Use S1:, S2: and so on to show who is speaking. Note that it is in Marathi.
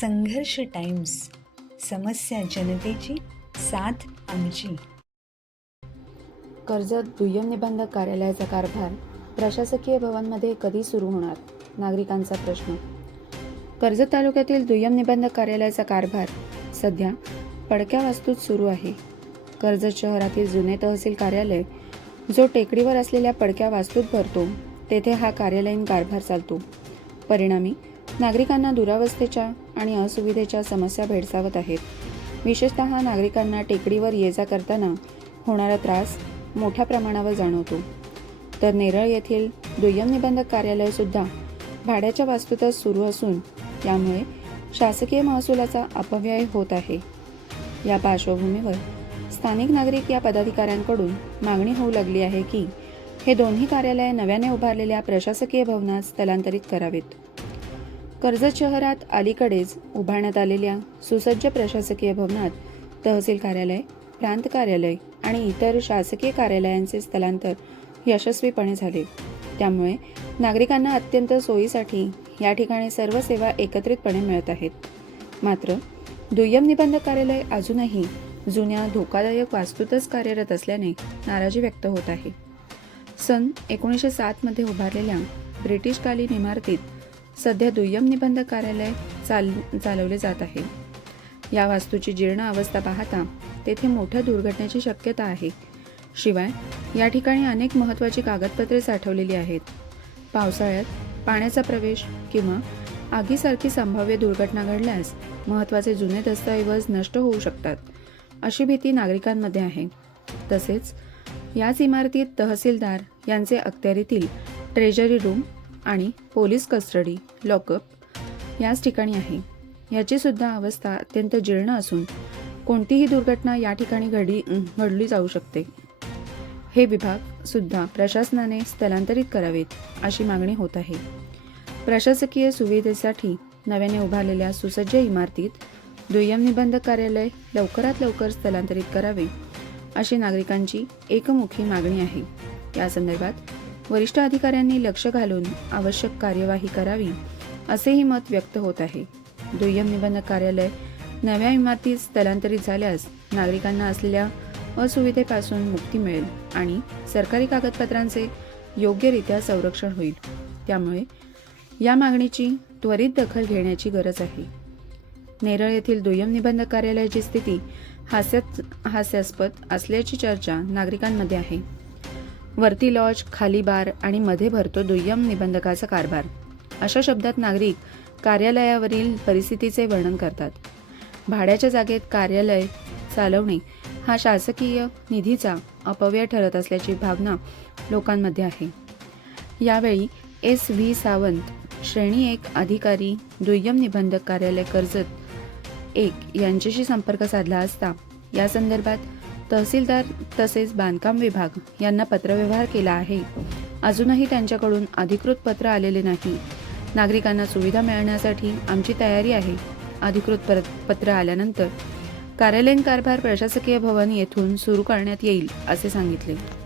S1: संघर्ष टाइम्स समस्या जनतेची साथ आमची.
S2: कर्जत दुय्यम निबंधक कार्यालयाचा कारभार प्रशासकीय भवनमध्ये कधी सुरू होणार? नागरिकांचा प्रश्न. कर्जत तालुक्यातील दुय्यम निबंधक कार्यालयाचा कारभार सध्या पडक्या वास्तूत सुरू आहे. कर्जत शहरातील जुने तहसील कार्यालय जो टेकडीवर असलेल्या पडक्या वास्तूत भरतो तेथे हा कार्यालयीन कारभार चालतो. परिणामी नागरिकांना दुरावस्थेच्या आणि असुविधेच्या समस्या भेडसावत आहेत. विशेषतः नागरिकांना टेकडीवर ये जा करताना होणारा त्रास मोठ्या प्रमाणावर जाणवतो. तर नेरळ येथील दुय्यम निबंधक कार्यालयसुद्धा भाड्याच्या वास्तूतच सुरू असून त्यामुळे शासकीय महसुलाचा अपव्यय होत आहे. या पार्श्वभूमीवर स्थानिक नागरिक या पदाधिकाऱ्यांकडून मागणी होऊ लागली आहे की हे दोन्ही कार्यालय नव्याने उभारलेल्या प्रशासकीय भवनात स्थलांतरित करावेत. कर्जत शहरात अलीकडेच उभारण्यात आलेल्या सुसज्ज प्रशासकीय भवनात तहसील कार्यालय प्रांत कार्यालय आणि इतर शासकीय कार्यालयांचे स्थलांतर यशस्वीपणे झाले. त्यामुळे नागरिकांना अत्यंत सोयीसाठी या ठिकाणी सर्व सेवा एकत्रितपणे मिळत आहेत. मात्र दुय्यम निबंधक कार्यालय अजूनही जुन्या धोकादायक वास्तूतच कार्यरत असल्याने नाराजी व्यक्त होत आहे. सन एकोणीसशे सातमध्ये उभारलेल्या ब्रिटिशकालीन इमारतीत सध्या दुय्यम निबंध कार्यालय चाल चालवले जात आहे. या वास्तूची जीर्ण अवस्था पाहता तेथे मोठ्या दुर्घटनेची शक्यता आहे. शिवाय या ठिकाणी अनेक महत्त्वाची कागदपत्रे साठवलेली आहेत. पावसाळ्यात पाण्याचा प्रवेश किंवा आगीसारखी संभाव्य दुर्घटना घडल्यास महत्त्वाचे जुने दस्तऐवज नष्ट होऊ शकतात अशी भीती नागरिकांमध्ये आहे. तसेच याच इमारतीत तहसीलदार यांचे अखत्यारीतील ट्रेजरी रूम आणि पोलीस कस्टडी लॉकअप याच ठिकाणी आहे. याचीसुद्धा अवस्था अत्यंत जीर्ण असून कोणतीही दुर्घटना या ठिकाणी घडी घडली जाऊ शकते. हे विभाग सुद्धा प्रशासनाने स्थलांतरित करावेत अशी मागणी होत आहे. प्रशासकीय सुविधेसाठी नव्याने उभारलेल्या सुसज्ज इमारतीत दुय्यम निबंधक कार्यालय लवकरात लवकर स्थलांतरित करावे अशी नागरिकांची एकमुखी मागणी आहे. या संदर्भात वरिष्ठ अधिकाऱ्यांनी लक्ष घालून आवश्यक कार्यवाही करावी असेही मत व्यक्त होत आहे. दुय्यम निबंधक कार्यालय नव्या इमारतीत स्थलांतरित झाल्यास नागरिकांना असलेल्या असुविधेपासून मुक्ती मिळेल आणि सरकारी कागदपत्रांचे योग्यरित्या संरक्षण होईल. त्यामुळे या मागणीची त्वरित दखल घेण्याची गरज आहे. नेरळ येथील दुय्यम निबंधक कार्यालयाची स्थिती हास्यात हास्यास्पद असल्याची चर्चा नागरिकांमध्ये आहे. वरती लॉज खाली बार आणि मध्ये भरतो दुय्यम निबंधकाचा कारभार. अशा शब्दात नागरिक कार्यालयावरील परिस्थितीचे वर्णन करतात. भाड्याच्या जागेत कार्यालय चालवणे हा शासकीय निधीचा अपव्यय ठरत असल्याची भावना लोकांमध्ये आहे. यावेळी एस व्ही सावंत श्रेणी एक अधिकारी दुय्यम निबंधक कार्यालय कर्जत एक यांच्याशी संपर्क साधला असता या संदर्भात तहसीलदार तसेच बांधकाम विभाग यांना पत्रव्यवहार केला आहे. अजूनही त्यांच्याकडून अधिकृत पत्र आलेले नाही. नागरिकांना सुविधा मिळण्यासाठी आमची तयारी आहे. अधिकृत पत्र आल्यानंतर कार्यालयीन कारभार प्रशासकीय भवन येथून सुरू करण्यात येईल असे सांगितले.